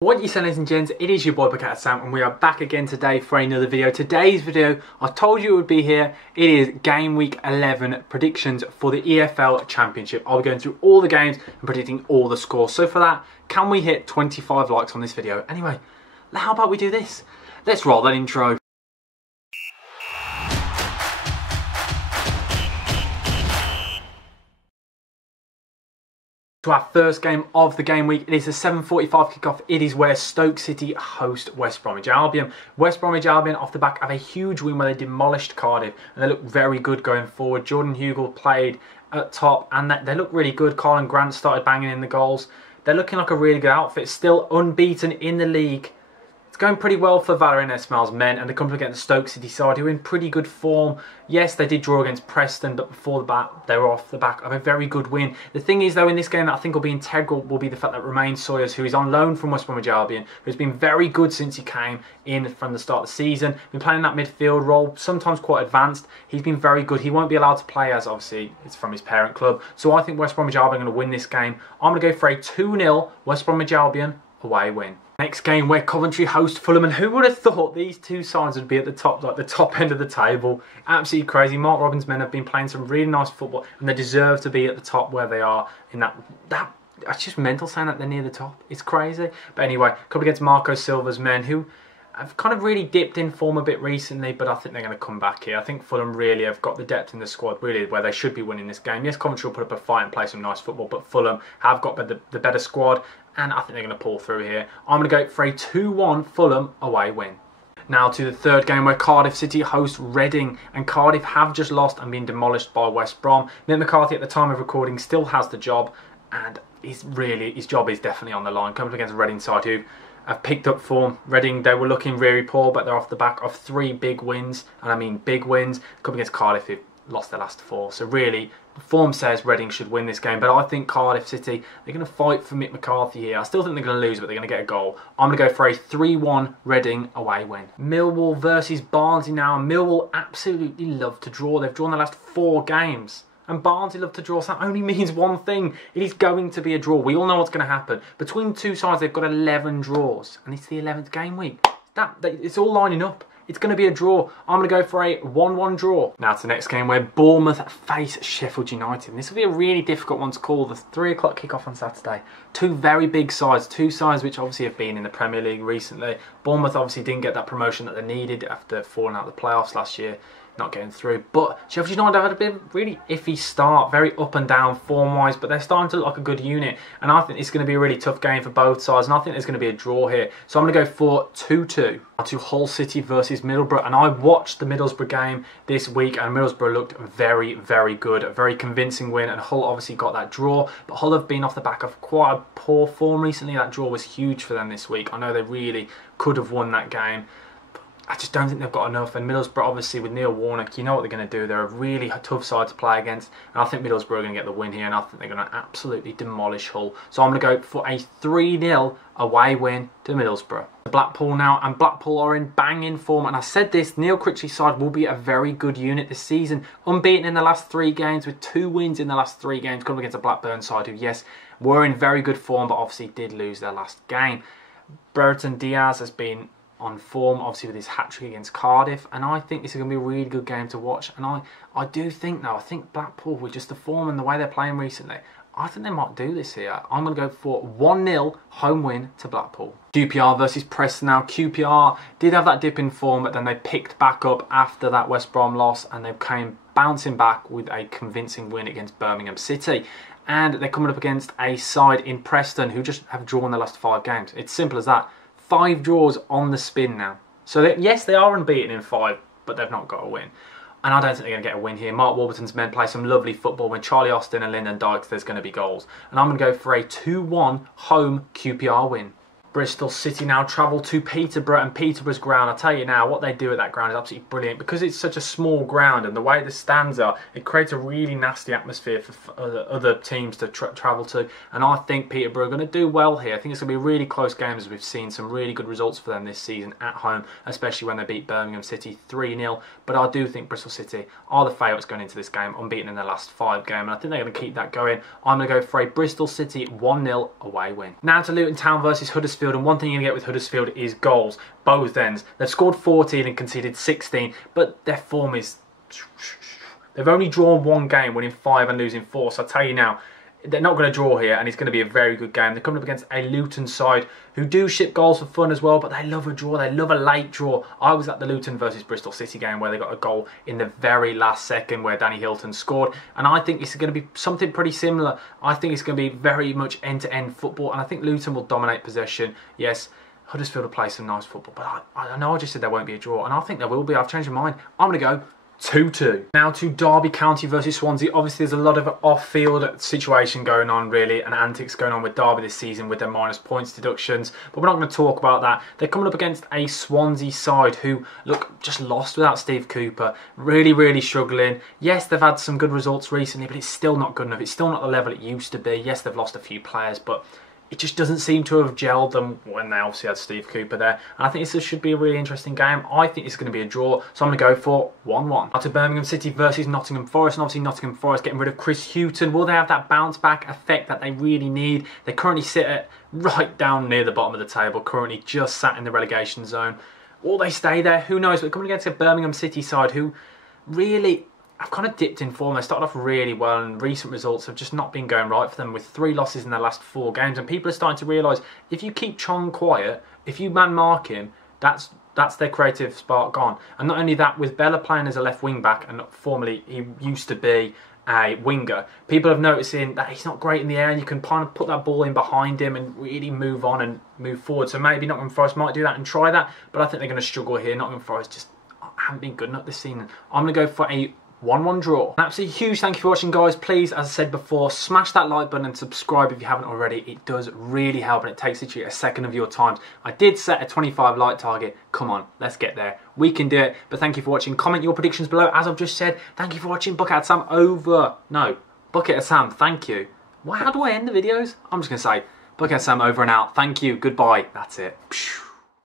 What you saying, ladies and gents, it is your boy Bucket Sam and we are back again today for another video. Today's video, I told you it would be here. It is game week 11 predictions for the EFL Championship. I'll be going through all the games and predicting all the scores. So for that, can we hit 25 likes on this video? Anyway, how about we do this? Let's roll that intro. To our first game of the game week, it is a 7:45 kickoff. It is where Stoke City host West Bromwich Albion. West Bromwich Albion off the back of a huge win where they demolished Cardiff and they look very good going forward. Jordan Hugill played at top and they look really good. Colin Grant started banging in the goals. They're looking like a really good outfit, still unbeaten in the league. It's going pretty well for Valérien Ismaël's men, and they come up against the Stoke City side who are in pretty good form. Yes, they did draw against Preston, but before that, they were off the back of a very good win. The thing is, though, in this game that I think will be integral will be the fact that Romain Sawyers, who is on loan from West Bromwich Albion, who's been very good since he came in from the start of the season, been playing that midfield role, sometimes quite advanced. He's been very good. He won't be allowed to play as, obviously, it's from his parent club. So I think West Bromwich Albion are going to win this game. I'm going to go for a 2-0 West Bromwich Albion away win. Next game where Coventry host Fulham, and who would have thought these two sides would be at the top, like the top end of the table? Absolutely crazy. Mark Robins' men have been playing some really nice football, and they deserve to be at the top where they are. In that it's just mental saying that they're near the top. It's crazy. But anyway, come against Marco Silva's men, who have kind of really dipped in form a bit recently, but I think they're going to come back here. I think Fulham really have got the depth in the squad, really, where they should be winning this game. Yes, Coventry will put up a fight and play some nice football, but Fulham have got the better squad, and I think they're going to pull through here. I'm going to go for a 2-1 Fulham away win. Now to the third game where Cardiff City host Reading, and Cardiff have just lost and been demolished by West Brom. Mick McCarthy at the time of recording still has the job, and his job is definitely on the line. Coming up against Reading side who have picked up form. Reading, they were looking really poor, but they're off the back of 3 big wins, and I mean big wins. Coming against Cardiff, who've lost their last 4. So really, form says Reading should win this game, but I think Cardiff City, they're going to fight for Mick McCarthy here. I still think they're going to lose, but they're going to get a goal. I'm going to go for a 3-1 Reading away win. Millwall versus Barnsley now. Millwall absolutely love to draw. They've drawn the last 4 games. And Barnsley love to draw, so that only means one thing. It is going to be a draw. We all know what's going to happen. Between two sides, they've got 11 draws. And it's the 11th game week. It's all lining up. It's going to be a draw. I'm going to go for a 1-1 draw. Now to the next game where Bournemouth face Sheffield United. And this will be a really difficult one to call. The 3 o'clock kickoff on Saturday. 2 very big sides. 2 sides which obviously have been in the Premier League recently. Bournemouth obviously didn't get that promotion that they needed after falling out of the playoffs last year. Not getting through, but Sheffield United have had a bit of a really iffy start, very up and down form wise, but they're starting to look like a good unit, and I think it's going to be a really tough game for both sides, and I think there's going to be a draw here, so I'm going to go for 2-2. To Hull City versus Middlesbrough, and I watched the Middlesbrough game this week, and Middlesbrough looked very, very good, a very convincing win, and Hull obviously got that draw, but Hull have been off the back of quite a poor form recently. That draw was huge for them this week. I know they really could have won that game. I just don't think they've got enough, and Middlesbrough, obviously, with Neil Warnock, you know what they're going to do. They're a really tough side to play against, and I think Middlesbrough are going to get the win here, and I think they're going to absolutely demolish Hull. So I'm going to go for a 3-0 away win to Middlesbrough. Blackpool now, and Blackpool are in banging form, and I said this, Neil Critchley's side will be a very good unit this season. Unbeaten in the last 3 games, with 2 wins in the last 3 games, coming against a Blackburn side who, yes, were in very good form, but obviously did lose their last game. Brereton Diaz has been on form, obviously, with his hat-trick against Cardiff, and I think this is going to be a really good game to watch. And I do think, though, I think Blackpool, with just the form and the way they're playing recently, I think they might do this here. I'm going to go for 1-0 home win to Blackpool. QPR versus Preston now. QPR did have that dip in form, but then they picked back up after that West Brom loss, and they came bouncing back with a convincing win against Birmingham City. And they're coming up against a side in Preston who just have drawn the last 5 games. It's simple as that. 5 draws on the spin now. So yes, they are unbeaten in 5, but they've not got a win. And I don't think they're going to get a win here. Mark Warburton's men play some lovely football. With Charlie Austin and Lyndon Dykes, there's going to be goals. And I'm going to go for a 2-1 home QPR win. Bristol City now travel to Peterborough, and Peterborough's ground, I tell you now, what they do at that ground is absolutely brilliant. Because it's such a small ground and the way the stands are, it creates a really nasty atmosphere for other teams to travel to. And I think Peterborough are going to do well here. I think it's going to be a really close game, as we've seen some really good results for them this season at home, especially when they beat Birmingham City 3-0. But I do think Bristol City are the favourites going into this game, unbeaten in their last 5 games, and I think they're going to keep that going. I'm going to go for a Bristol City 1-0 away win. Now to Luton Town versus Huddersfield. Huddersfield, and one thing you're going to get with Huddersfield is goals, both ends. They've scored 14 and conceded 16, but their form is... They've only drawn one game, winning 5 and losing 4, so I tell you now, they're not going to draw here, and it's going to be a very good game. They're coming up against a Luton side who do ship goals for fun as well, but they love a draw. They love a late draw. I was at the Luton versus Bristol City game where they got a goal in the very last second where Danny Hilton scored, and I think it's going to be something pretty similar. I think it's going to be very much end-to-end football, and I think Luton will dominate possession. Yes, Huddersfield will play some nice football, but I know I just said there won't be a draw, and I think there will be. I've changed my mind. I'm going to go 2-2. Now to Derby County versus Swansea. Obviously there's a lot of off-field situation going on really, and antics going on with Derby this season with their minus points deductions, but we're not going to talk about that. They're coming up against a Swansea side who, look, just lost without Steve Cooper. Really struggling. Yes, they've had some good results recently, but it's still not good enough. It's still not the level it used to be. Yes, they've lost a few players, but it just doesn't seem to have gelled them when they obviously had Steve Cooper there. And I think this should be a really interesting game. I think it's going to be a draw, so I'm going to go for 1-1. Now to Birmingham City versus Nottingham Forest, and obviously Nottingham Forest getting rid of Chris Hughton. Will they have that bounce back effect that they really need? They currently sit at right down near the bottom of the table, currently just sat in the relegation zone. Will they stay there? Who knows? But coming against a Birmingham City side who really... I've kind of dipped in form. They started off really well, and recent results have just not been going right for them with 3 losses in their last 4 games. And people are starting to realise if you keep Chong quiet, if you man mark him, that's their creative spark gone. And not only that, with Bella playing as a left wing back, and formerly he used to be a winger, people have noticing that he's not great in the air, and you can kind of put that ball in behind him and really move on and move forward. So maybe Nottingham Forest might do that and try that, but I think they're going to struggle here. Nottingham Forest just haven't been good enough this season. I'm going to go for a 1-1 draw. An absolutely huge thank you for watching, guys. Please, as I said before, smash that like button and subscribe if you haven't already. It does really help, and it takes literally a second of your time. I did set a 25 like target. Come on, let's get there. We can do it. But thank you for watching. Comment your predictions below. As I've just said, thank you for watching. Bucket Sam over. No, Bucket Sam, thank you. How do I end the videos? I'm just going to say, Bucket Sam over and out. Thank you. Goodbye. That's it.